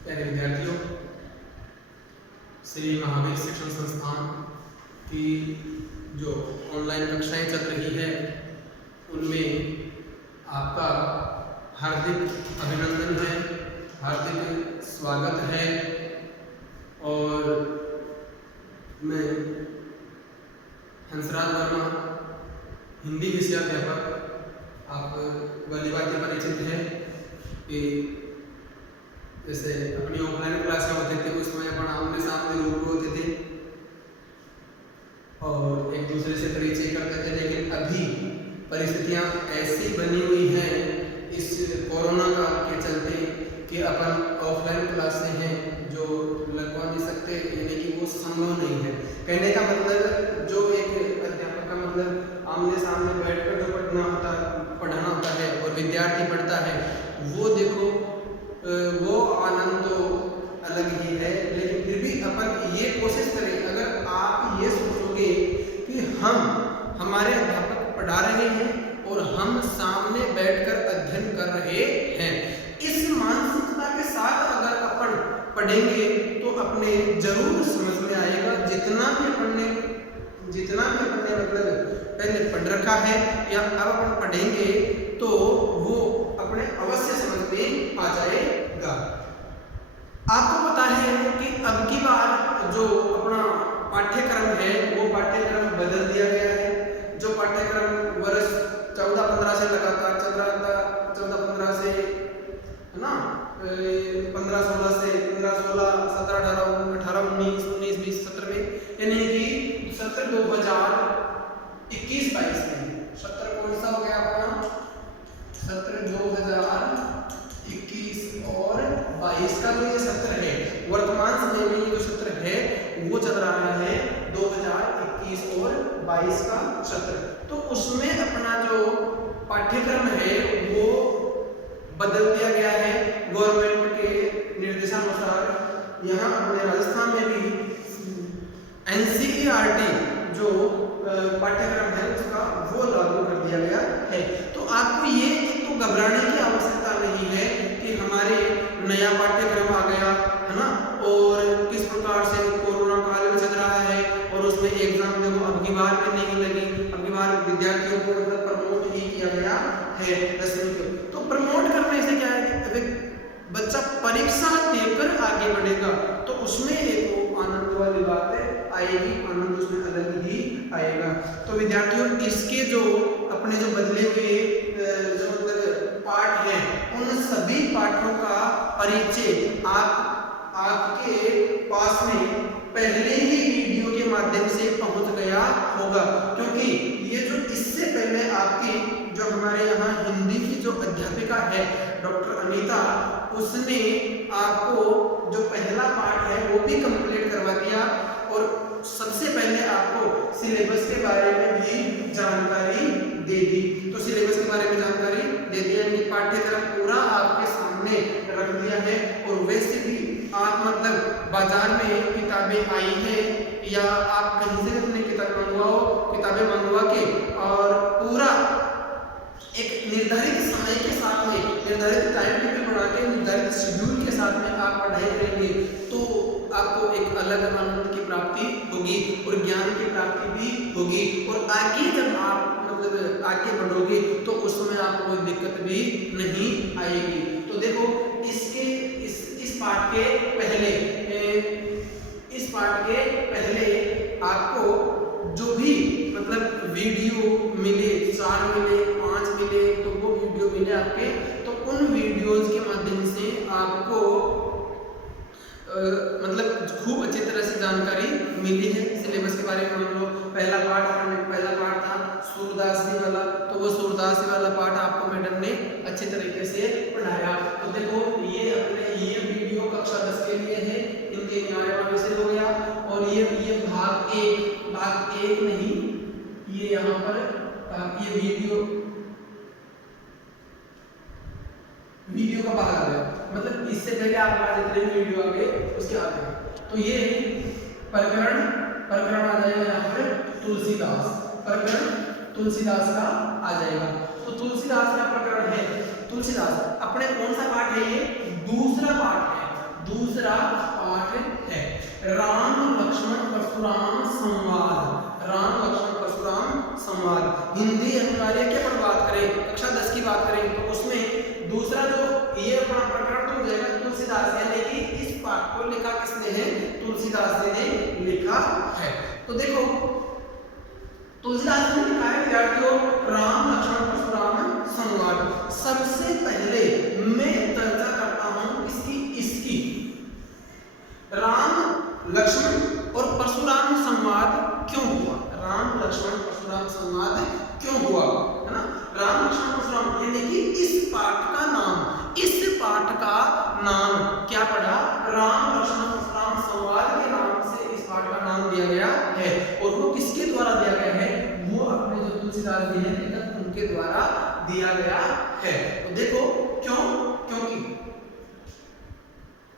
प्यारे विद्यार्थियों, श्री महावीर शिक्षण संस्थान की जो ऑनलाइन कक्षाएं चल रही है उनमें आपका हार्दिक अभिनंदन है, हार्दिक स्वागत है। और मैं हंसराज वर्मा, हिंदी विषयाध्यापक, आप वाली बातें परिचित हैं कि जैसे अपनी ऑफलाइन क्लासें होते थे उसमें अपन आमने सामने रूबरू होते थे और एक दूसरे से परिचय करते थे, लेकिन अभी परिस्थितियां ऐसी बनी हुई हैं इस कोरोना काल के चलते कि अपन ऑफलाइन क्लासें हैं जो लगवा नहीं सकते, यानी कि वो संभव नहीं है। कहने का मतलब जो एक अध्यापक का मतलब आमने सामने बैठकर जो पढ़ाना होता है और विद्यार्थी पढ़ता है, वो देखो वो आनंद तो अलग ही है। लेकिन फिर भी अपन ये कोशिश करें, अगर आप ये सोचोगे कि हमारे अध्यापक पढ़ा रहे हैं और हम सामने बैठकर अध्ययन कर रहे हैं, इस मानसिकता के साथ अगर अपन पढ़ेंगे तो अपने जरूर समझ में आएगा। जितना भी अपने मतलब पहले पढ़ रखा है या अब अपन पढ़ेंगे तो वो अपने अवश्य समझ में आ जाएगा। आपको पता है कि अब की बार जो अपना पाठ्यक्रम है वो पाठ्यक्रम बदल दिया गया है। जो पाठ्यक्रम वर्ष 14-15 से लगातार चल रहा था, 14-15 से है ना, 15-16 से 15-16, 17-18, 18-19, 19-20 सत्र में, यानी कि सत्र 2021-22 में सत्र कौन सा हो गया अपना? सत्र 2021 और 22 का जो ये सत्र है, वर्तमान समय में ये जो सत्र है वो चल रहा है 2021 और 22 का सत्र। तो उसमें अपना जो पाठ्यक्रम है वो बदल दिया गया है गवर्नमेंट के निर्देशानुसार। यहाँ अपने राजस्थान में भी NCERT जो पाठ्यक्रम है उसका वो लागू कर दिया गया है। तो आपको ये एक तो घबराने की आवश्यकता नहीं है कि हमारे नया पाठ्यक्रम आ गया है ना, और किस प्रकार से कोरोना काल में चल रहा है और उसमें एग्जाम देखो अब की बार भी नहीं लगी, अब की बार विद्यार्थियों को मतलब प्रमोट ही किया गया है 10वीं को। तो प्रमोट करने से क्या है कि बच्चा परीक्षा देकर आगे बढ़ेगा तो उसमें एक आनंद वाली बात आएगी, आनंद उसमें अलग ही आएगा। तो विद्यार्थियों, इसके जो अपने जो बदले हुए जो मतलब पाठ हैं उन सभी पाठों का परिचय आपके पास में पहले ही वीडियो के माध्यम से पहुंच गया होगा, क्योंकि ये जो इससे पहले आपकी जो हमारे यहाँ हिंदी की जो अध्यापिका है डॉक्टर अनीता, उसने आपको जो पहला पाठ है वो भी कंप्लीट करवा दिया और सबसे पहले आपको सिलेबस के बारे में भी जानकारी दे दी। तो सिलेबस के बारे में जानकारी दे दिया, यानी पाठ्यक्रम पूरा आपके सामने रख दिया है। और वैसे भी आप मतलब बाजार में किताबें आई हैं या आप कहीं से अपनी किताबें मंगवा के और पूरा एक निर्धारित समय के साथ में, निर्धारित टाइम टेबल बना के, निर्धारित शेड्यूल के साथ में आप पढ़ाई करेंगे तो आपको एक अलग आनंद की प्राप्ति होगी और ज्ञान की प्राप्ति भी होगी। और आगे जब आप मतलब आगे बढ़ोगे तो उसमें आपको कोई दिक्कत भी नहीं आएगी। तो देखो इस पाठ के पहले आपको जो भी मतलब वीडियो मिले, 4 मिले, 5 मिले, तो वो वीडियो मिले आपके, तो उन वीडियोज के माध्यम से आपको मतलब खूब अच्छी तरह से जानकारी मिली है। सिलेबस के बारे में मान लो पहला पाठ था सूरदासी वाला, तो वो सूरदासी वाला पाठ आपको मैडम ने अच्छी तरीके से पढ़ाया। तो देखो ये वीडियो कक्षा 10 के लिए है, इनके न्यायवान से हो गया। और ये भाग एक नहीं, ये यहाँ पर ये वीडियो का भाग आ गया, मतलब इससे पहले आपके पास जितने भी वीडियो आ गए उसके आते हैं। तो ये प्रकरण आ जाएगा यहाँ पर प्रकरण तुलसीदास का आ जाएगा। तो तुलसीदास का प्रकरण है, तुलसीदास अपने कौन सा पाठ है? ये दूसरा पाठ है। दूसरा पाठ है राम लक्ष्मण परशुराम संवाद। राम लक्ष्मण परशुराम संवाद हिंदी अनिवार्य के पर बात करें, कक्षा 10 की बात करें तो उसमें दूसरा जो ये अपना प्रकरण तो हो जाएगा तुलसीदास है, लेकिन इस पाठ को लिखा किसने है? तुलसीदास जी ने लिखा है। तो देखो तुलसीदास ने लिखा है विद्यार्थियों राम लक्ष्मण परशुराम संवाद। सबसे पहले मैं चर्चा करता हूं इसकी राम लक्ष्मण और परशुराम संवाद क्यों हुआ? राम लक्ष्मण परशुराम संवाद क्यों हुआ, है ना? राम लक्ष्मण परशुराम यानी कि इस पाठ का नाम क्या पड़ा? राम लक्ष्मण परशुराम संवाद के नाम से इस पाठ का नाम दिया गया है। और वो किसके द्वारा दिया गया है? वो अपने जो तुलसीदास जी हैं लेखक उनके द्वारा दिया गया है। तो देखो क्यों? क्योंकि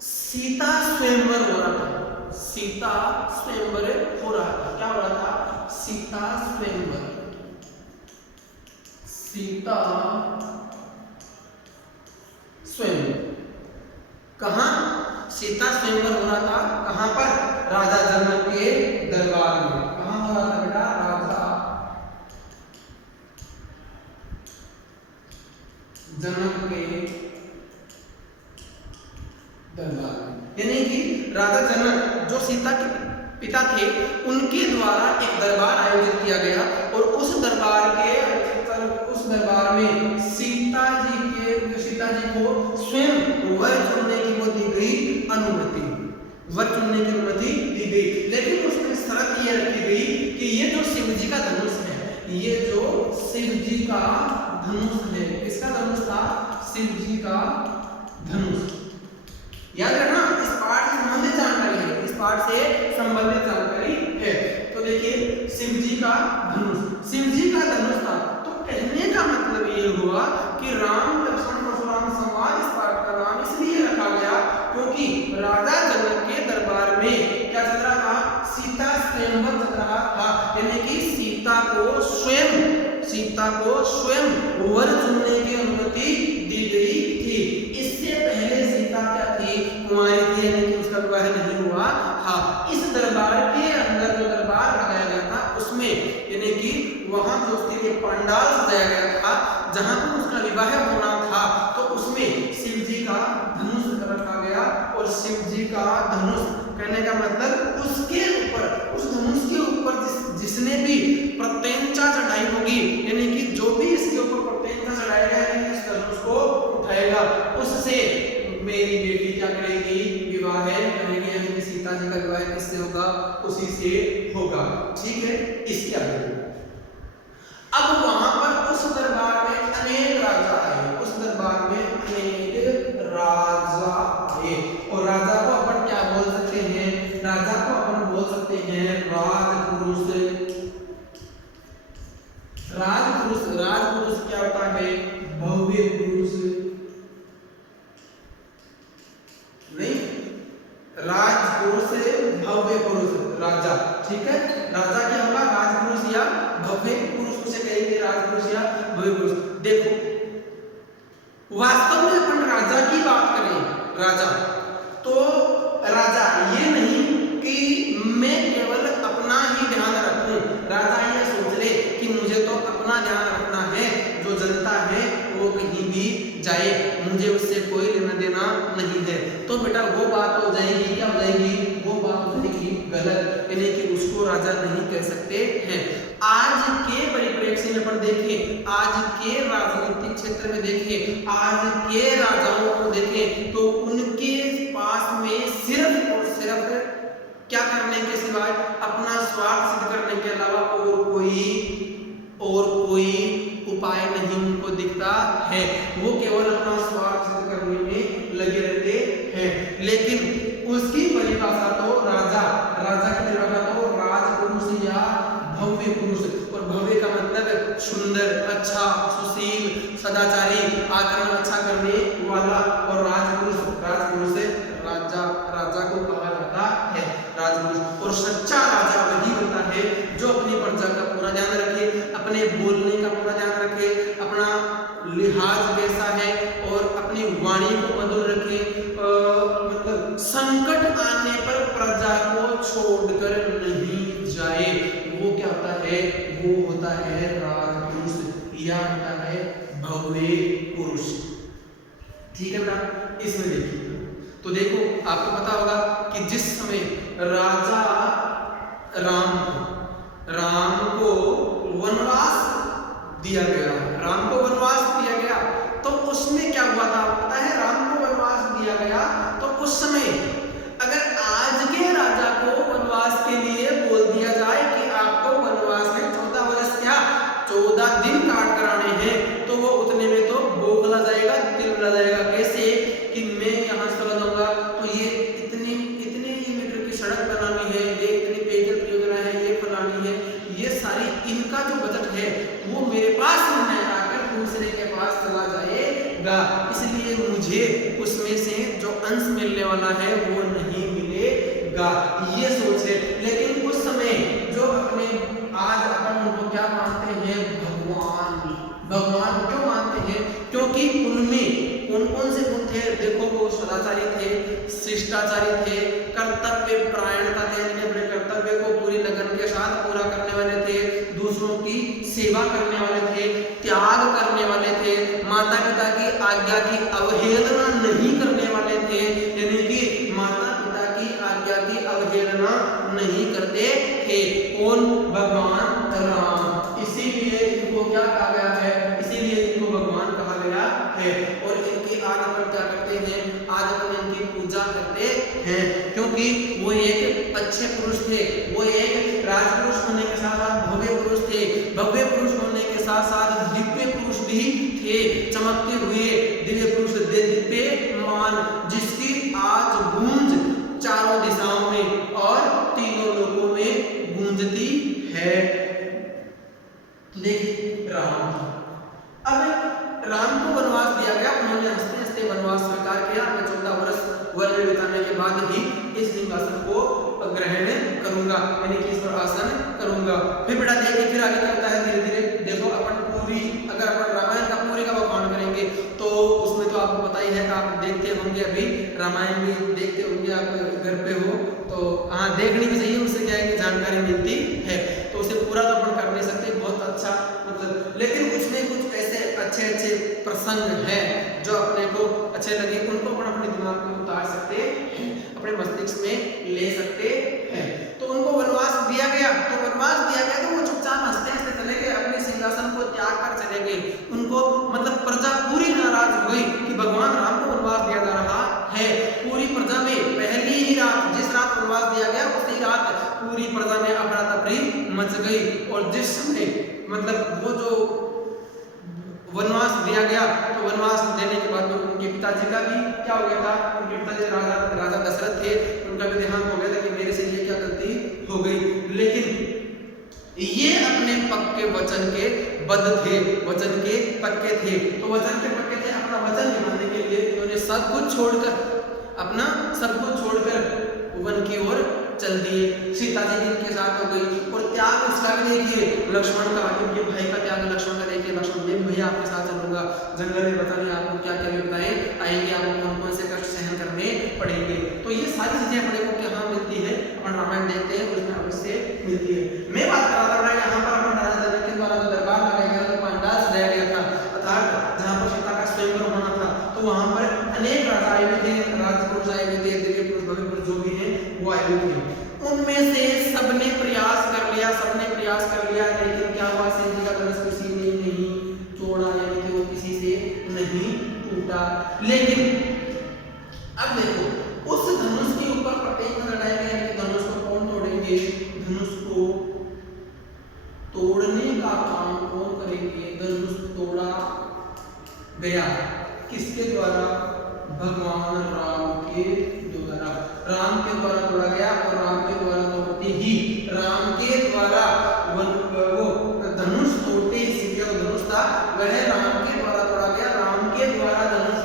सीता स्वयंवर हो रहा था। सीता स्वयंवर हो रहा था। क्या हो रहा था? सीता स्वयंवर। सीता स्वयंवर कहां? सीता स्वयंवर हो रहा था कहां पर? राजा जनक के दरबार में। कहां हो रहा था बेटा? राजा जनक के दरबार में। यानी कि राजा जनक जो सीता के पिता थे उनके द्वारा एक दरबार आयोजित किया गया और उस दरबार में सीता जी को स्वयं वर चुनने की वो दी गई अनुमति। वर चुनने की अनुमति दी गई, लेकिन उसमें शर्त ये रखी गई कि ये जो शिव जी का धनुष है, ये जो शिव जी का धनुष है, किसका धनुष था? शिव जी का धनुष। याद रखना इस पाठ से संबंधित जानकारी है, इस पाठ से संबंधित जानकारी है। तो देखिए शिव जी का धनुष, शिव जी का धनुष था। तो कहने का मतलब ये हुआ कि राम लक्ष्मण परशुराम संवाद इस पाठ का नाम इसलिए रखा गया क्योंकि राजा जनक के दरबार में क्या चल रहा था? सीता स्वयंवर चल रहा था। यानी कि सीता को स्वयं वर चुनने की अनुमति दी गई थी। इससे पहले सीता क्या थी? कुंवारी थी, यानी कि उसका विवाह नहीं हुआ था। इस दरबार के अंदर जो दरबार लगाया गया था उसमें यानी कि वहां जो उसके लिए पंडाल सजाया गया था जहां पर उसका विवाह होना था, तो उसमें शिव जी का धनुष रखा गया। और शिव जी का धनुष कहने का मतलब उसके ऊपर, उस धनुष के ऊपर जिसने भी प्रत्यंचा चढ़ाई होगी, यानी कि जो भी इसके ऊपर प्रत्यंचा चढ़ाएगा यानी इस धनुष को उठाएगा, उससे मेरी बेटी क्या करेगी? विवाह करेगी। यानी कि सीता जी का विवाह किससे होगा? उसी से होगा। ठीक है, इसके आगे अब वहां पर उस दरबार में अनेक राजा आए। उस दरबार में अनेक राजा आए और राजा को अपन क्या बोल सकते हैं? राजा को अपन बोल सकते हैं राजपुरुष। राजपुरुष क्या होता है? भव्य पुरुष नहीं, राजपुरुष भव्य पुरुष राजा। ठीक है, राजा क्या होगा? राजपुरुष या भव्य पुरुष उसे कहेंगे, राजपुरुष या भव्य पुरुष। देखो वास्तव में अपन राजा की बात करें, राजा तो राजा ये नहीं कि मैं केवल अपना ही ध्यान रखूं। राजा ये सोच ले कि मुझे तो अपना ध्यान रखना है, जो जनता है वो कहीं भी जाए मुझे उससे कोई लेना देना नहीं है। तो बेटा वो बात हो जाएगी, क्या हो जाएगी? वो बात हो जाएगी गलत, यानी कि उसको राजा नहीं कह सकते हैं। आज के परिप्रेक्ष्य में अपन देखें, आज के राजनीतिक क्षेत्र में देखें, आज के राजाओं को देखें तो उनके पास में सिर्फ और सिर्फ क्या करने के सिवाय अपना स्वार्थ सिद्ध करने के अलावा और कोई उपाय नहीं उनको दिखता है। वो केवल अपना स्वार्थ सिद्ध करने में लगे रहते हैं। लेकिन उसकी परिभाषा तो राजा की परिभाषा तो राजपुरुष या भव्य पुरुष। और भव्य का मतलब सुंदर, अच्छा, सुशील, सदाचारी, आचरण अच्छा करने वाला। और राजपुरुष राजा को कहा जाता है राजपुरुष। और सच्चा राजा वही होता है जो अपनी प्रजा का पूरा ध्यान रखे, अपने बोलने का पूरा ध्यान रखे, अपना लिहाज कैसा है और अपनी वाणी को मधुर रखे, मतलब है वो होता है राजपुरुष या होता है भव्य पुरुष। ठीक है बेटा, इसमें देखिए तो देखो आपको पता होगा कि जिस समय राजा राम को वनवास दिया गया, राम को वनवास दिया गया, तो उसमें क्या हुआ था पता है? राम को वनवास दिया गया तो उस समय अगर आज के राजा को वनवास के लिए बोल दिया जाए कि आपको वनवास में 14 वर्ष क्या 14 दिन काट कराने हैं, तो वो उतने में तो बौखला जाएगा, तिलमिला जाएगा। कैसे कि मैं यहाँ से चला जाऊंगा तो ये इतने मीटर की सड़क बनानी है, ये इतनी पेयजल परियोजना है, ये फलानी है, ये सारी इनका जो बजट है वो मेरे पास नहीं आकर दूसरे के पास चला जाएगा, इसलिए मुझे उसमें से जो अंश मिलने वाला है वो नहीं मिलेगा, ये सोच है। लेकिन उस समय जो अपने आज अपन उनको क्या मानते हैं? भगवान क्यों मानते हैं? क्योंकि उनमें कौन से गुण थे? देखो वो सदाचारी थे, शिष्टाचारी थे, कर्तव्य परायणता थे, अपने कर्तव्य को पूरी लगन के साथ पूरा करने वाले थे, दूसरों की सेवा करने वाले थे, त्याग करने वाले थे, माता पिता की आज्ञा की अवहेलना नहीं करने वाले थे, यानी कि माता पिता की आज्ञा की अवहेलना नहीं करते थे। कौन? भगवान राम। इसीलिए इनको क्या कहा गया है? इसीलिए इनको भगवान कहा गया है। और इनकी आज अपन क्या करते हैं? आज अपन इनकी पूजा करते हैं, क्योंकि वो एक अच्छे पुरुष थे, वो एक राजपुरुष होने के साथ साथ भव्य पुरुष थे, भव्य पुरुष होने के साथ साथ दिव्य पुरुष भी थे, चमकते हुए दिव्य पुरुष, दिव्यमान, जिसकी आज गूंज चारों दिशाओं में और तीनों लोकों में गूंजती है। देखिए अब राम को वनवास दिया गया, उन्होंने हंसते हंसते वनवास स्वीकार किया। मैं 14 वर्ष वन में बिताने के बाद ही इस सिंहासन को ग्रहण करूंगा, यानी कि इस पर आसन करूंगा। फिर बेटा देखिए फिर आगे क्या होता है धीरे धीरे। देखो अपन पूरी अगर अपन रामायण का पूरे का बखान करेंगे तो उसमें तो आपको पता ही है, आप देखते होंगे, अभी रामायण भी देखते होंगे, आप घर पे हो तो हाँ देखनी भी चाहिए, उससे क्या है कि जानकारी मिलती है। तो उसे पूरा तो अपन कर नहीं सकते, बहुत अच्छा मतलब, लेकिन उसमें कुछ ऐसे अच्छे प्रसंग हैं जो अपने को अच्छे लगे, उनको अपन अपने दिमाग में उतार सकते हैं, अपने मस्तिष्क में ले सकते हैं। तो उनको वनवास दिया गया, तो वनवास दिया गया तो वो चुपचाप हंसते हंसते चले गए, अपने सिंहासन को त्याग कर चले गए। उनको मतलब प्रजा पूरी नाराज हो गई कि भगवान राम को वनवास दिया जा रहा है। पूरी प्रजा में पहली ही रात, जिस रात वनवास दिया गया उसी रात पूरी प्रजा में अफरा तफरी मच गई। और जिस समय मतलब वो जो वनवास दिया गया तो वनवास देने के बाद में उनके पिताजी का भी क्या हो गया था? उनके पिताजी राजा दशरथ थे, उनका भी देहांत हो गया था कि मेरे से ये क्या गलती हो गई। लेकिन ये अपने पक्के वचन के बद्ध थे, वचन के पक्के थे। तो वचन के पक्के थे, अपना वचन निभाने के लिए इन्होंने सब कुछ छोड़कर वन की ओर चल दिए। सीता जी इनके साथ हो गई। और त्याग उसका भी देखिए, लक्ष्मण का, इनके भाई का त्याग लक्ष्मण का देखिए। लक्ष्मण देव भैया आपके साथ चलूंगा, जंगल में पता नहीं आपको क्या क्या विपदाएं आएंगे, आपको कौन कौन से कष्ट सहन करने पड़ेंगे। तो ये सारी चीजें अपने को कहाँ मिलती है? अपन रामायण देखते हैं उसमें अवश्य मिलती है। मैं बात कर रहा था यहाँ पर अपन राजा जनक के द्वारा जो दरबार लगाया गया था, पंडाल सजाया गया था, अर्थात जहाँ पर सीता का स्वयंवर होना था, तो वहाँ पर अनेक राजा आए हुए थे, राजपुरुष आए हुए थे, दिव्य पुरुष भव्य पुरुष जो भी हैं वो आए हुए थे। उनमें से सबने प्रयास कर लिया, लेकिन क्या हुआ? शिव जी का धनुष किसी ने नहीं तोड़ा, यानी कि वो किसी से नहीं टूटा। लेकिन अब देखो उस धनुष के ऊपर प्रत्येक लड़ाई में कि धनुष को कौन तोड़ेंगे, धनुष को तोड़ने का काम कौन करेंगे? धनुष तोड़ा गया किसके द्वारा? भगवान राम के द्वारा। राम के द्वारा तोड़ा गया और राम के द्वारा तोड़ते ही, राम के द्वारा वो धनुष तोड़ते ही, सीता का धनुष था वह राम के द्वारा तोड़ा गया। राम के द्वारा धनुष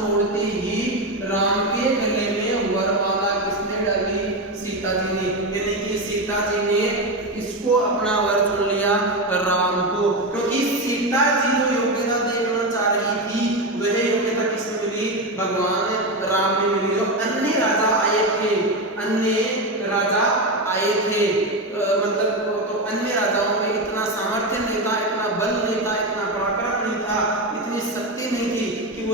तोड़ते ही, राम के गले में वरमाला किसने डाली? सीता जी ने, यानी कि सीता जी ने इसको अपना वर चुन लिया राम को, क्योंकि सीता जी जो योग्यता देखना चाह रही थी वह योग्यता किसमें मिली? भगवान राम में मिली। जो अन्य राजा आए थे, अन्य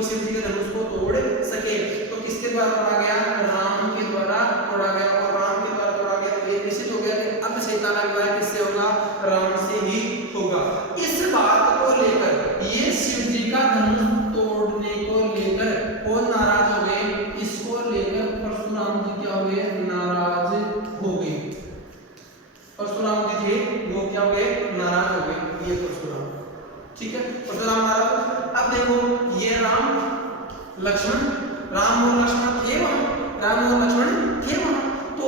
शिव जी के धनुष को तोड़ सके। तो किसके द्वारा तोड़ा गया? राम के द्वारा तोड़ा गया, और राम के द्वारा तोड़ा गया तो ये निश्चित हो गया कि अब शैतान का विवाह किससे होगा? राम से ही होगा। इस बात को लेकर ये शिव जी का धनुष तोड़ने को लेकर कौन नाराज हो गए? इसको लेकर परशुराम जी क्या हो गए? नाराज हो गए। परशुराम जी थे वो क्या हो गए? नाराज हो गए। ये परशुराम, ठीक है, परशुराम नाराज। अब देखो ये राम लक्ष्मण, राम और लक्ष्मण थे वहां, राम और लक्ष्मण थे वहां, तो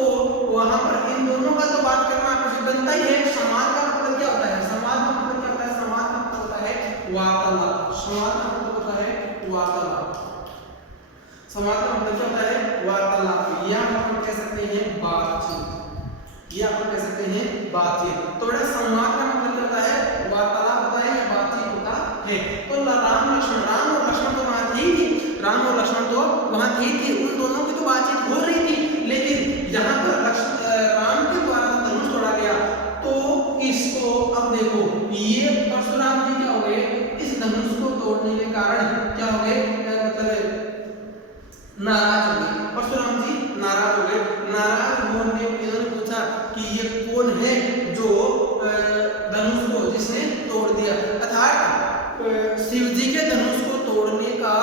वहां पर इन दोनों का तो बात करना कुछ बनता ही है। समाज का मतलब क्या होता है? समाज का मतलब क्या होता है? समाज का मतलब होता है वार्तालाप। समाज का मतलब होता है वार्तालाप। समाज का मतलब क्या होता है? वार्तालाप, या हम कह सकते हैं बातचीत, या हम कह सकते हैं बातचीत। तो बेटा संवाद का मतलब क्या होता है? वार्तालाप होता है या बातचीत होता है। तो राम लक्ष्मण, राम और लक्ष्मण तो वहां थे ही, राम और लक्ष्मण तो वहां थे ही, उन दोनों की तो बातचीत हो रही थी। लेकिन जहां पर राम के द्वारा धनुष तोड़ा गया तो इसको, अब देखो ये परशुराम जी क्या हो गए? इस धनुष को तोड़ने के कारण क्या हो गए? मतलब नाराज हो गए। परशुराम जी नाराज हो गए। नाराज होने पर इन्होंने पूछा कि ये कौन है जो धनुष को जिसने तोड़ दिया? अर्थात शिव जी के धनुष को तोड़ने का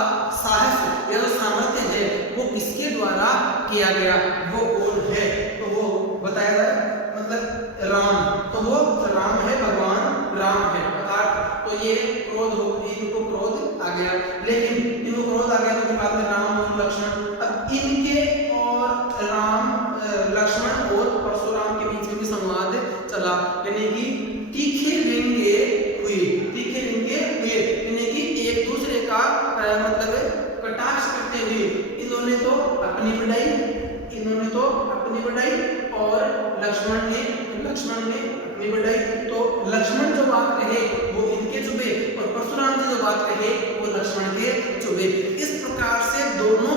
साहस या जो सामर्थ्य है वो किसके द्वारा किया गया? वो कौन है? तो वो बताया गया, मतलब राम। तो वो राम है, भगवान राम है। अर्थात तो ये क्रोध हो, इनको क्रोध आ गया। लेकिन इनको क्रोध आ गया तो बाद में राम और लक्ष्मण, अब इनके और राम लक्ष्मण और परशुराम के बीच में भी संवाद चला, यानी कि तीखे व्यंग्य हुए, तीखे व्यंग्य हुए, यानी कि एक दूसरे का मतलब कटाक्ष करते हुए इन्होंने तो अपनी बढ़ाई, इन्होंने तो अपनी बढ़ाई और लक्ष्मण ने अपनी बढ़ाई। तो लक्ष्मण जो बात कहे वो इनके चुभे और परशुराम जी जो बात कहे वो लक्ष्मण के चुभे। इस प्रकार से दोनों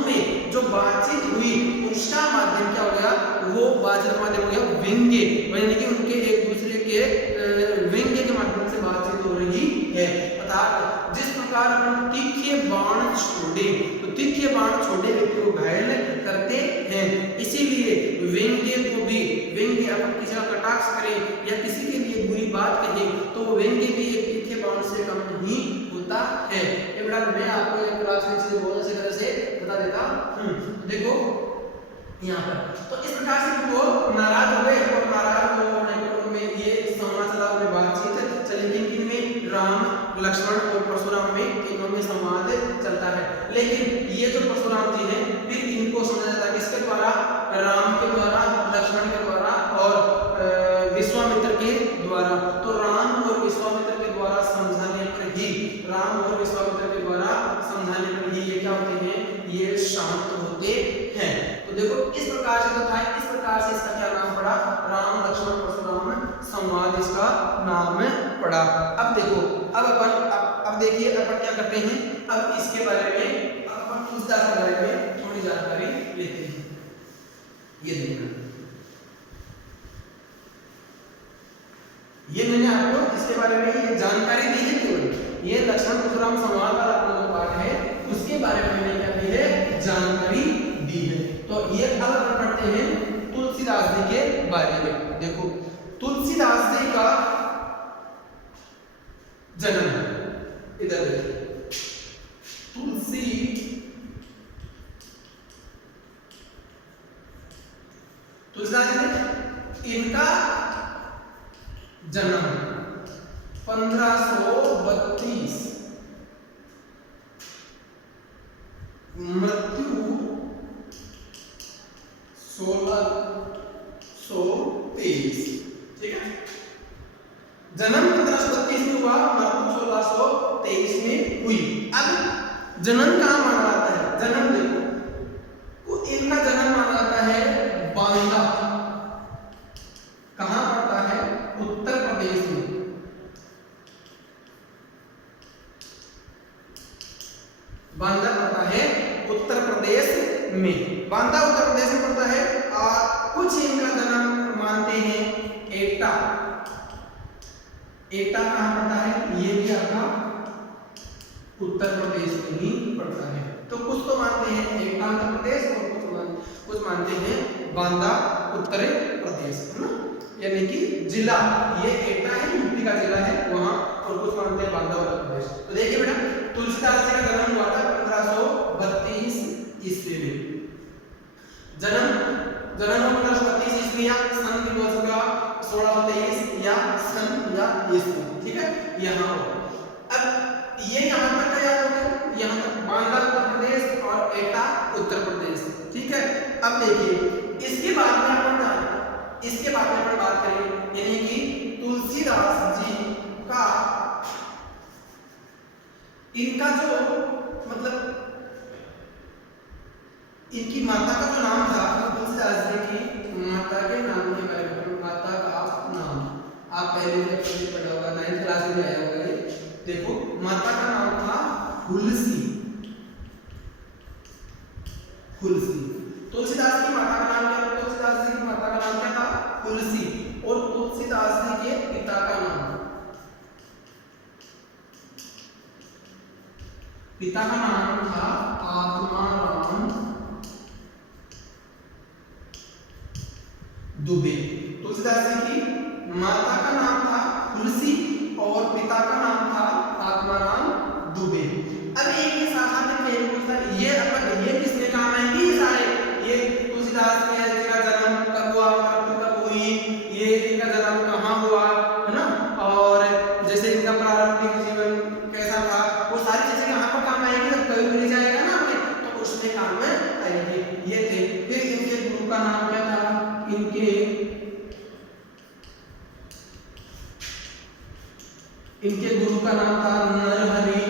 में जो बातचीत हुई उसका माध्यम क्या हो गया? वो बातचीत माध्यम हो गया व्यंग्य, यानी कि उनके एक दूसरे के व्यंग्य के माध्यम से बातचीत हो रही है। अर्थात जिस प्रकार अपन तीखे बाण छोड़े तो तीखे बाण छोड़े व्यक्ति को घायल करते हैं, इसीलिए व्यंग्य को भी, व्यंग्य अपन किसी का कटाक्ष करें या किसी के लिए बुरी बात कहें तो वो व्यंग्य भी एक तीखे बाण से कम नहीं होता है। ये बेटा मैं आपको एक क्लास में चीजें बहुत अच्छी तरह से बता देता हूं। देखो यहाँ पर तो इस प्रकार से वो नाराज हो गए और नाराज होने पर उनमें ये संवाद चला, उनमें बातचीत चली। किन में? राम, लक्ष्मण और परशुराम में, तीनों में संवाद चलता है। लेकिन ये जो परशुराम जी हैं फिर इनको समझा जाता है किसके द्वारा? राम के द्वारा, लक्ष्मण के द्वारा और विश्वामित्र के द्वारा। तो राम और विश्वामित्र के द्वारा समझाने पर ही, राम और विश्वामित्र के द्वारा समझाने पर ही ये क्या होते हैं? ये शांत होते हैं। तो देखो इस प्रकार से तो था, इस प्रकार से इसका क्या नाम पड़ा? राम लक्ष्मण परशुराम संवाद इसका नाम पड़ा। अब देखो अब देखिए अपन क्या करते हैं, अब इसके बारे में अपन तुलसीदास के बारे में थोड़ी जानकारी लेते हैं। ये देखना, ये मैंने आपको इसके बारे में ये जानकारी दी है, केवल ये लक्ष्मण परशुराम संवाद वाला अपना पाठ है उसके बारे में मैंने क्या दी है? जानकारी दी है। तो ये अब अपन पढ़ते हैं तुलसीदास जी के बारे में। देखो तुलसीदास जी का जन्म, इधर देखिए, तुलसीदास जी इनका जन्म 1532, मृत्यु 1623, ठीक है। जन्म 1532 में हुआ, मृत्यु 1623 में हुई। अब जन्म कहाँ माना जाता है? जन्म देखो तो इनका जन्म माना जाता है बांदा। कहाँ पड़ता है? उत्तर प्रदेश में। बांदा पड़ता है उत्तर प्रदेश में, बांदा उत्तर प्रदेश में पड़ता है। और कुछ इनका जन्म मानते हैं एटा। एटा कहाँ पड़ता है? ये भी आपका उत्तर प्रदेश मानते हैं बांदा उत्तर प्रदेश, है ना, यानी कि जिला, ये एटा है यूपी का जिला है वहां, और कुछ मानते हैं बांदा उत्तर प्रदेश। तो देखिए बेटा, तुलसीदास जी का जन्म हुआ था 1532 ईस्वी में। जन्म 1532 ईस्वी या सन भी बोल सकते हो आप, 1623 या सन या ईस्वी, ठीक है, यहाँ अब ये यहाँ तक का याद हो गया, यहाँ तक बांदा उत्तर प्रदेश और एटा उत्तर प्रदेश, ठीक है। अब देखिए इसके बाद में अपन बात करें, यानी कि तुलसीदास जी का इनका जो मतलब इनकी माता का जो नाम था, तुलसीदास जी की माता के नाम के बारे में, माता का नाम आप पहले भी पढ़ा होगा, 9th क्लास में आया होगा ये। देखो माता का नाम था हुलसी। तुलसीदास की माता का नाम क्या था? तुलसीदास जी की माता का नाम क्या था? हुलसी। और तुलसीदास जी के पिता का नाम था आत्माराम दुबे। तुलसीदास जी की माता का नाम था हुलसी और पिता का नाम था आत्माराम दुबे। अब एक के साथ साथ में पूछता है, ये किसके काम आएंगे? ये सारे, ये तुलसीदास जी का जन्म कब हुआ, मृत्यु कब हुई, ये इनका जन्म कहाँ हुआ, है ना, और जैसे इनका प्रारंभिक जीवन कैसा था, वो सारी चीजें यहाँ पर काम आएगी। जब कभी मिल जाएगा ना हमें, तो उसमें काम में आएगी। ये थे। फिर इनके गुरु का नाम क्या था? इनके गुरु का नाम था नरहरि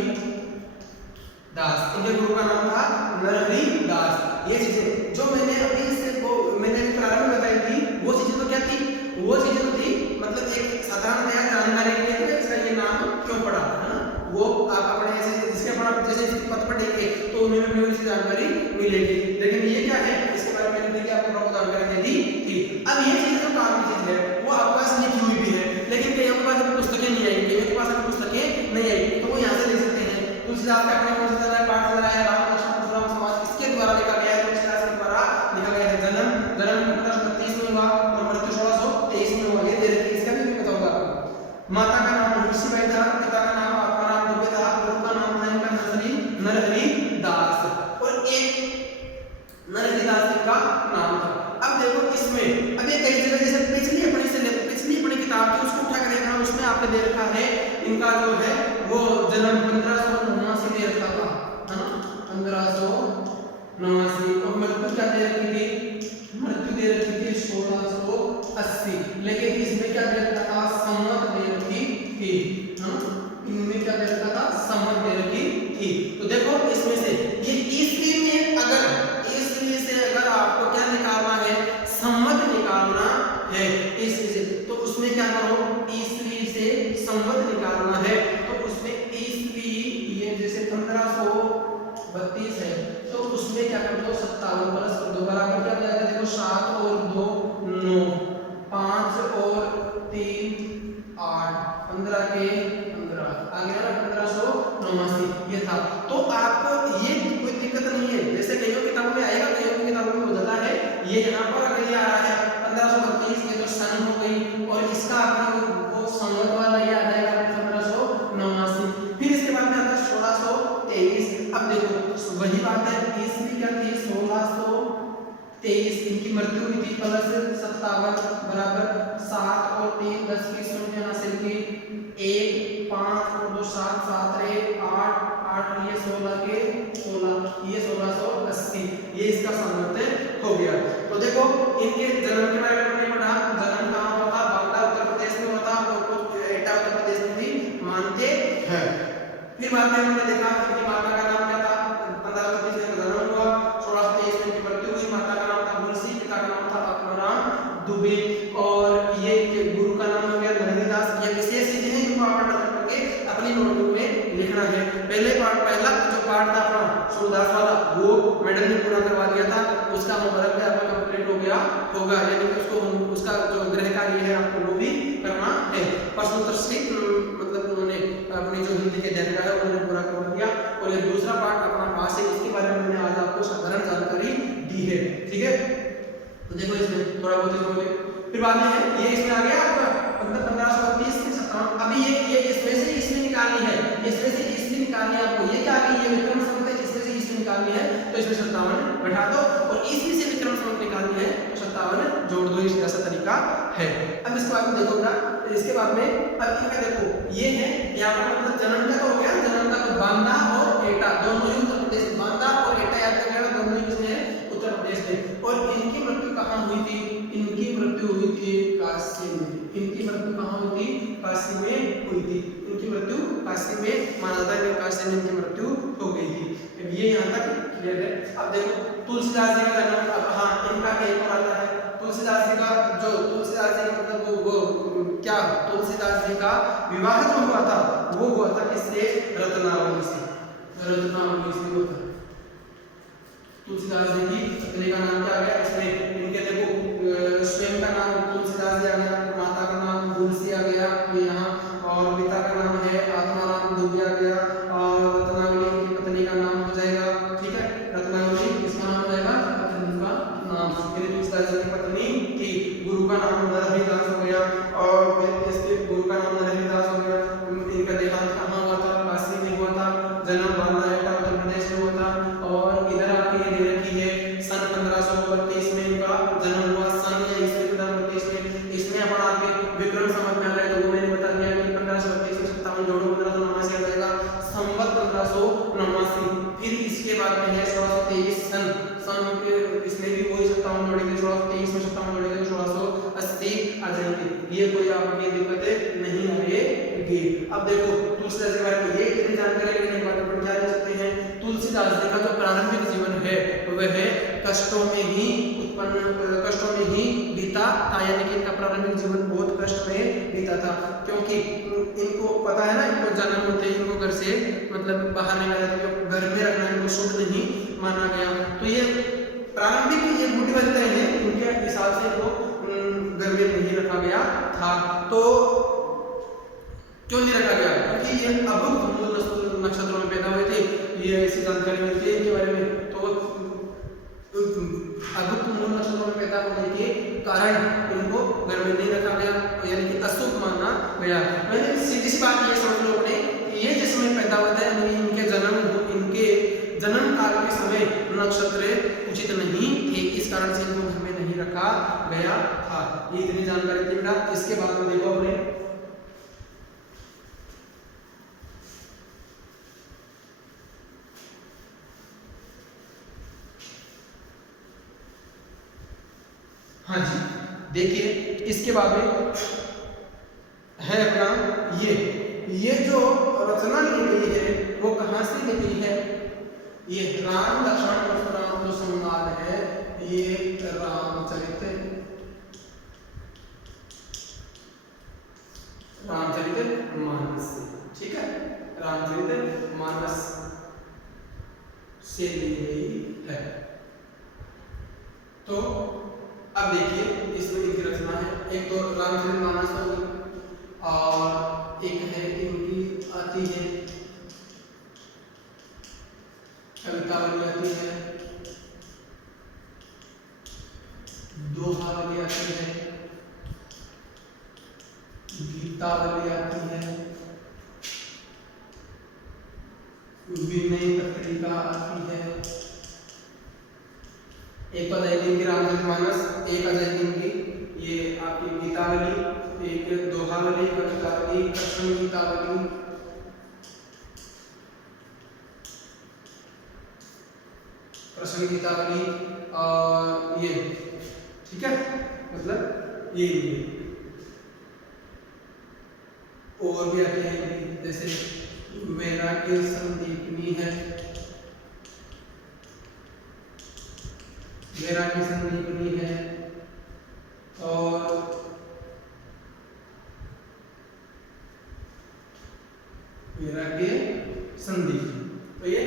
दास। इनके गुरु का नाम था नरहरि दास। ये चीजें जो मैंने अभी प्रारंभ में बताई थी, वो चीजें तो क्या थी? वो चीजें तो थी मतलब एक साधारण नया जानकारी के लिए इसका ये नाम क्यों पड़ा, है ना, वो आप अपने ऐसे जिसके पढ़ा जैसे पद पढ़ेंगे तो उन्हें भी उसकी जानकारी मिलेगी। लेकिन ये क्या है, इसके बारे में मैंने आपको प्रॉपर जानकारी दे दी थी। अब ये चीज जो काम की चीज है वो आपके पास लिखी हुई भी है, लेकिन कईयों के पास अभी पुस्तकें नहीं आई, कईयों के पास अभी पुस्तकें नहीं आई, तो वो यहाँ से लिख सकते हैं। तुलसीदास का अपने कौन सा चल रहा है, पाठ चल रहा है रामकृष्ण परशुराम समाज, इसके द्वारा लिखा गया है, तुलसीदास के द्वारा लिखा गया है। जन्म 1532 में हुआ और मृत्यु 1623 में हुआ। ये दे रखी, इसका भी बताऊंगा आपको। माता का नाम हुलसी बाई था, पिता का नाम आत्माराम दुबे था, गुरु का नाम था इनका नरहरि दास, और एक नरहरि दास का नाम था। अब देखो इसमें अब ये कई जगह जैसे पिछली अपनी किताब थी उसको उठा कर देखना, उसमें आपने दे रखा है इनका जो है वो जन्म 1579 दे रखा था, है ना, 1579। और मृत्यु क्या दे रखी थी? मृत्यु दे रखी थी 1680। लेकिन इसमें क्या दे रखा था? संवत दे रखी थी, है ना, इनमें क्या दे रखा था? संवत दे रखी थी। तो देखो इसमें से ये ईस्वी से अगर आपको क्या निकालना है? संवत निकालना है ईस्वी से, तो उसमें क्या करो? ईस्वी से संवत निकालना है, तो उसमें ईस्वी ये जैसे 1532 है, तो उसमें क्या कर दो? 57 प्लस कर दो, बराबर क्या हो जाएगा? देखो 7 और 2 9, 5 और 3 8, 15 के 15 आ गया ना, 1589 ये था। तो आपको ये कोई दिक्कत नहीं है, जैसे कईयों किताबों में आएगा, कईयों की किताबों में हो जाता है। ये यहाँ पर अगर ये आ रहा है 1532, ये तो सन हो गई, और इसका अपना वो संवत वाला ये आ जाएगा 1589। फिर इसके बाद में आता है 1623। अब देखो वही बात है, ईस्वी क्या थी? 1623। इनकी मृत्यु हुई थी प्लस 57 बराबर 7 और 3 10 की शून्य हासिल की 1 5 और 2 7 7 रे 8 8 ये 16 के 16 ये 1680 ये इसका संवत हो गया। तो देखो इनके जन्म के बारे में हमने पढ़ा, जन्म कहाँ हुआ था? बांदा उत्तर प्रदेश में हुआ था, और कुछ एटा उत्तर प्रदेश में भी मानते हैं। फिर बाद में हमने देखा इनकी माता का नाम क्या था? 1532 में जन्म हुआ, 1623 में इनकी मृत्यु हुई। माता का नाम था हुलसी, पिता का नाम था आत्माराम दुबे, और ये गुरु का नाम हो गया नरहरि दास। ये विशेष चीजें हैं जिनको आप करके अपनी नोटबुक में लिखना है। पहला जो पार्ट था अपना सूरदास वाला, वो मैडम ने पूरा करवा दिया था, उसका होमवर्क भी आपका कंप्लीट हो गया होगा, यानी कि उसका जो गृह कार्य है आपको वो भी करना है। प्रश्नोत्तर से मतलब उन्होंने अपनी जो हिंदी के अध्ययन का है उन्होंने पूरा कर दिया। और ये दूसरा पार्ट अपना पास है, इसके बारे में मैंने आज आपको साधारण जानकारी दी है, ठीक है। फिर बाद में है ये इसमें आ गया आपका 1532 से 57। अभी ये इसमें से इसमें निकालनी है, इसमें से इसमें निकालनी है आपको। ये क्या आ गई, ये विक्रम संवत है, इसमें से इसमें निकालनी है तो इसमें 57 बैठा दो, और इसमें से विक्रम संवत निकालनी है तो 57 जोड़ दो। इस जैसा तरीका है। अब इसके बाद में देखो ना, इसके बाद में अब इनका देखो ये है यहाँ पर मतलब जन्म का तो हो गया, जन्म का तो बांदा और एटा दोनों ही उत्तर प्रदेश, बांदा और एटा याद रखना दोनों ही किसमें है, उत्तर प्रदेश में। और इनकी मृत्यु कहाँ हुई थी, इनकी मृत्यु हुई थी काशी में। इनकी मृत्यु कहाँ हुई थी, काशी में हुई थी। इनकी मृत्यु काशी में, माना जाता है कि काशी में इनकी मृत्यु हो गई थी। ये यहाँ तक क्लियर है। अब देखो तुलसीदास जी का जन्म, हाँ इनका एक और आता है तुलसीदास जी का, जो तुलसीदास जी का मतलब वो क्या, तुलसीदास जी का विवाह जो हुआ था वो हुआ था किससे, रत्नावली से। रत्नावली से हुआ था। तुलसीदास जी की पत्नी का नाम क्या आ गया इसमें, इनके देखो स्वयं का नाम तुलसीदास जी आ गया, माता का नाम तुलसी आ गया ये यहाँ, और पिता का नाम है आत्माराम दुबे आ गया, और रत्नावली की पत्नी का नाम हो जाएगा, ठीक है, रत्नावली किसका नाम हो जाएगा, पत्नी का नाम। फिर तुलसीदास जी की पत्नी थी, गुरु का नाम रविदास हो गया, और फिर इसके गुरु का नाम रविदास हो गया। इनका देहांत कहाँ हुआ था, काशी में हुआ था। जन्म बांदा एटा उत्तर प्रदेश में हुआ था, और इधर आपकी ये दे रखी है सन 1532 में इनका जन्म हुआ, सन या ईस्वी 1532 में। इसमें अपन आपके विक्रम संवत में आ गए तो वो मैंने बता दिया कि 1532 में 57 जोड़ो 1589 आ जाएगा, संवत 1589। फिर इसके बाद में है 1623 सन के, इसमें भी वही 57 जोड़ेंगे, 1623 में 57 जोड़ेंगे 1680 आ जाएंगे। ये कोई आपकी दिक्कतें नहीं आएगी। अब देखो तुलसीदास के बारे में ये इतनी जानकारी लेने के बाद अपन क्या ले सकते हैं, तुलसीदास जी का जो प्रारंभिक जीवन है वह है कष्टों में ही उत्पन्न, कष्टों में ही बीता था, यानी कि इनका प्रारंभिक जीवन बहुत कष्ट में बीता था। क्योंकि इनको पता है ना, इनको जन्म होते ही इनको घर से मतलब बाहर नहीं लाया था, घर में रखना इनको शुभ नहीं माना गया। तो ये प्रारंभिक ये बुद्धि बनते हैं, उनके हिसाब से इनको घर में नहीं रखा गया था। तो क्यों नहीं रखा गया, क्योंकि ये अभुक्त मूल नक्षत्रों में पैदा हुए थे, ये ऐसी जानकारी मिलती है इनके बारे में। तो अभुक्त मूल नक्षत्रों में पैदा होने के कारण इनको घर में नहीं रखा गया, यानी कि अशुभ माना गया। मैंने सीधी सी बात ये समझ लो अपने, ये जिस समय पैदा होता है इनके जन्म काल के समय नक्षत्र उचित नहीं थे, इस कारण से इनको घर में नहीं रखा गया था। ये इतनी जानकारी थी बेटा। इसके बाद में देखो अपने हाँ जी देखिए, इसके बाद में है अपना ये जो रचना ली गई है वो कहाँ से ली गई है, ये राम लक्ष्मण परशुराम जो संवाद है, ये रामचरित मानस, ठीक है, रामचरित मानस से ली गई है। तो अब देखिए इसमें इनकी रचना है, एक तो रामचरित मानस होगी, और एक है इनकी आती है कवितावली आती है, दोहावली आती है, गीतावली आती है, विनय पत्रिका आती है। एक तो अजय दिन की रामचरित मानस, एक अजय दिन की ये आपकी गीतावली, एक दोहावली, कवितावली, कृष्ण गीतावली, कृष्ण गीतावली, और ये, ठीक है, मतलब ये और भी आते हैं, जैसे वैराग्य संदीपनी है, वैराग्य संदीपनी है, और वैराग्य संदीपनी। तो ये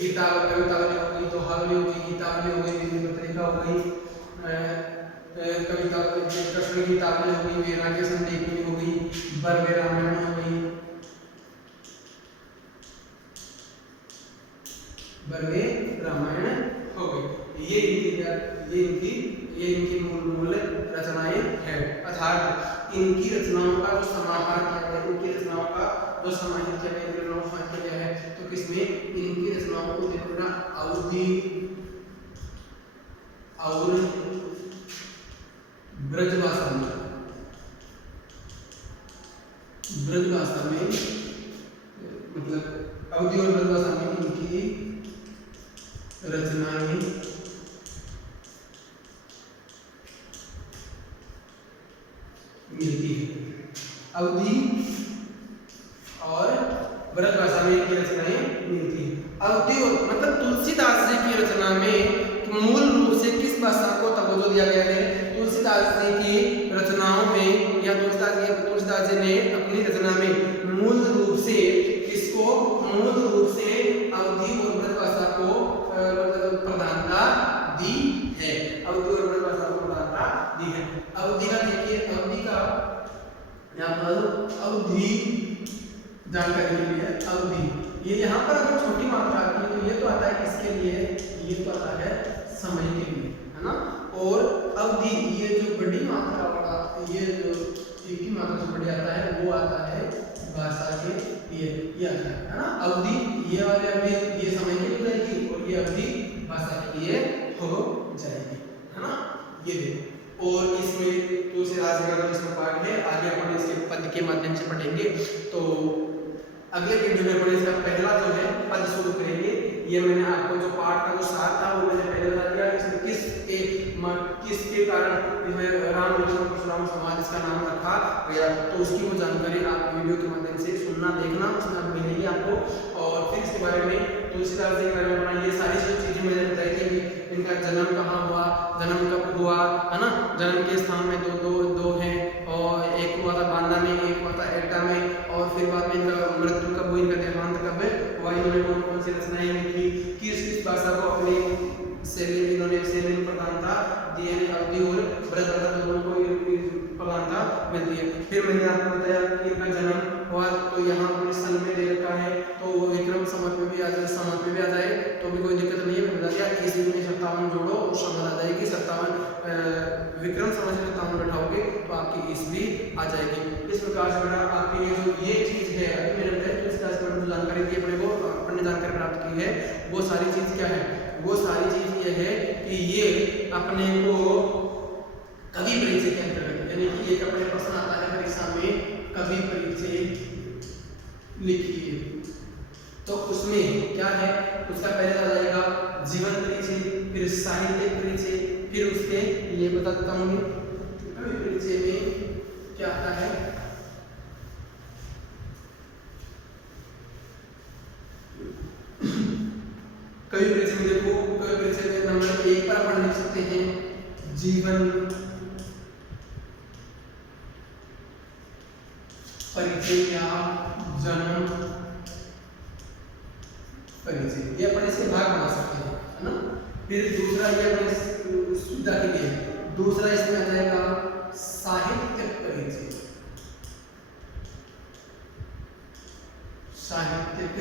गीता कवितावली हो गई, दोहावली हो गई, गीतावली हो गई, विनय पत्रिका हो गई, कविता कृष्ण गीतावली हो गई, वैराग्य संदीपनी हो गई, बर्वे रामायण हो गई, बर्वे रामायण हो गई। ये इनकी मूल रचनाएं हैं। अर्थात इनकी रचनाओं का जो समाहार किया गया, इनकी रचनाओं का जो समाहित किया गया, किया गया है, तो किसमें? इनकी रचनाओं को देखना अवधि और ब्रजभाषा में, मतलब अवधि और ब्रजभाषा में इनकी रचनाएं मिलती है। अवधि और ब्रजभाषा में इनकी रचनाएं मिलती है। अवधि और मतलब तुलसीदास जी की रचना में मूल रूप से किस भाषा को तवज्जो दिया गया है? तुलसीदास जी की रचनाओं में या तुलसीदास जी ने अपनी रचना में मूल रूप से किसको? मूल रूप से अवधि और ब्रजभाषा को प्रधानता दी है। अवधि और ब्रजभाषा को प्रधानता दी है। अवधि का देखिए, अवधि का यहाँ पर अवधि जानकारी के लिए अवधि, ये यहाँ पर अगर छोटी मात्रा आती है तो ये तो आता है किसके लिए? ये तो आता है समय के लिए, है ना। और अवधि ये जो बड़ी मात्रा वाला, ये जो एक ही मात्रा से बड़ी आता है वो आता है भाषा के लिए, ये आता है ना। अवधि ये वाले अवधि ये समय के लिए जाएगी और ये अवधि भाषा के लिए हो जाएगी, है ना। ये देखो, और इसमें तुलसीदास जी का इसमें पाठ है, आगे अपन इसके पद के माध्यम से पढ़ेंगे। तो अगले वीडियो में अपन इसका पहला जो है पद शुरू करेंगे। ये मैंने आपको जो पाठ का जो सार था वो मैंने पहले बता दिया। इसमें किसके कारण इसमें राम लक्ष्मण परशुराम संवाद इसका नाम रखा गया, तो उसकी वो जानकारी आप वीडियो के माध्यम से सुनना, देखना, उसमें मिलेगी आपको। और फिर इसके बारे में तुलसीदास जी के बारे में ये सारी चीजें मैंने बताई थी कि इनका जन्म कहाँ हुआ, जन्म कब हुआ, है ना। जन्म के स्थान में दो हैं, और एक हुआ था बांदा में, एक हुआ था एटा में, और फिर बाद में इनका मृत्यु कब हुई, इनका देहांत कब हुआ, इन्होंने कौन कौन सी रचनाएं लिखी, किस भाषा को अपनी इन्होंने शैली में प्रधानता दी है। अवधि और ब्रजभाषा दोनों को प्रधानता मिलती है। फिर मैंने आपको बताया कि इनका जन्म हुआ तो यहाँ अपने सन में दे रखा है, तो वो विक्रम संवत में भी आ जाए, संवत में भी आ जाए तो भी कोई दिक्कत नहीं है। मैं बता दिया ईस्वी में 57 जोड़ो और संवत आ जाएगी। 57 विक्रम संवत से 57 बैठाओगे तो आपकी ईस्वी आ जाएगी। इस प्रकार से बेटा आपकी ये चीज है, अभी मैंने बताया तुलसीदास जी ने जानकारी दी अपने को, अपने जानकारी प्राप्त की है, वो सारी चीज क्या है? वो सारी चीज ये है कि ये अपने को कवि परिचय के अंतर्गत, यानी कि एक अपने प्रश्न आता है परीक्षा में, कवि परिचय लिखिए, तो उसमें क्या है? उसका पहले आ जाएगा जीवन परिचय, फिर साहित्य परिचय, फिर उसके लिए बता देता हूँ कवि परिचय में क्या आता है। कवि परिचय में देखो, कवि परिचय में नंबर 1 पर अपन लिख सकते हैं जीवन परिचय या जन्म परिचय, ये अपन इसके भाग बना सकते हैं, है ना। फिर दूसरा ये अपने सुविधा के लिए, दूसरा इसमें आ जाएगा साहित्य परिचय, साहित्यिक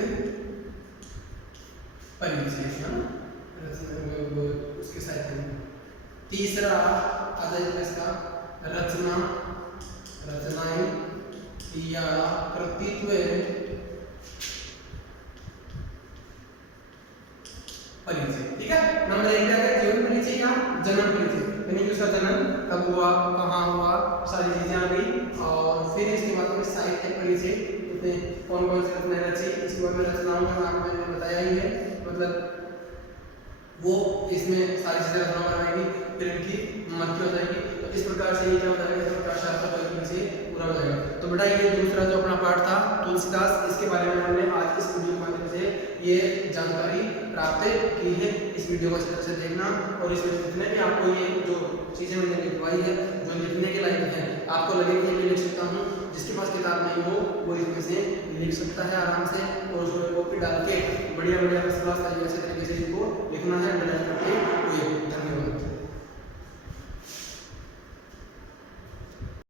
परिचय, है ना, उसके साहित्य में। तीसरा आ जाएगा इसका रचना, रचनाएं या कृतित्व परिचय, ठीक है। नंबर 1 क्या है? जीवन परिचय या जन्म परिचय, यानी कि उसका जन्म कब हुआ, कहाँ हुआ, सारी चीजें आ गई। और फिर इसके बाद में साहित्य परिचय, कौन कौन सी रचनाएं रची, इसके बाद में रचनाओं का नाम मैंने बताया ही है, मतलब वो इसमें सारी चीजें रचना करवाएंगी, फिर इनकी मृत्यु हो जाएगी। तो इस प्रकार से ये क्या हो जाएगा? इस प्रकार से आपका परिचय पूरा हो जाएगा। तो बेटा ये दूसरा जो अपना पाठ था तुलसीदास, इसके बारे में हमने आज इस वीडियो के माध्यम से ये जानकारी प्राप्त की है। इस वीडियो को अच्छी तरह से देखना, और इसमें जितने भी आपको ये जो चीजें मैंने लिखवाई है, जो लिखने के लायक है, आपको लगे कि मैं लिख सकता हूँ, जिसके पास किताब नहीं हो वो इसमें से लिख सकता है आराम से, और उसमें कॉपी डाल के बढ़िया बढ़िया फर्स्ट क्लास अच्छे तरीके से इनको लिखना है, अंडरलाइन करके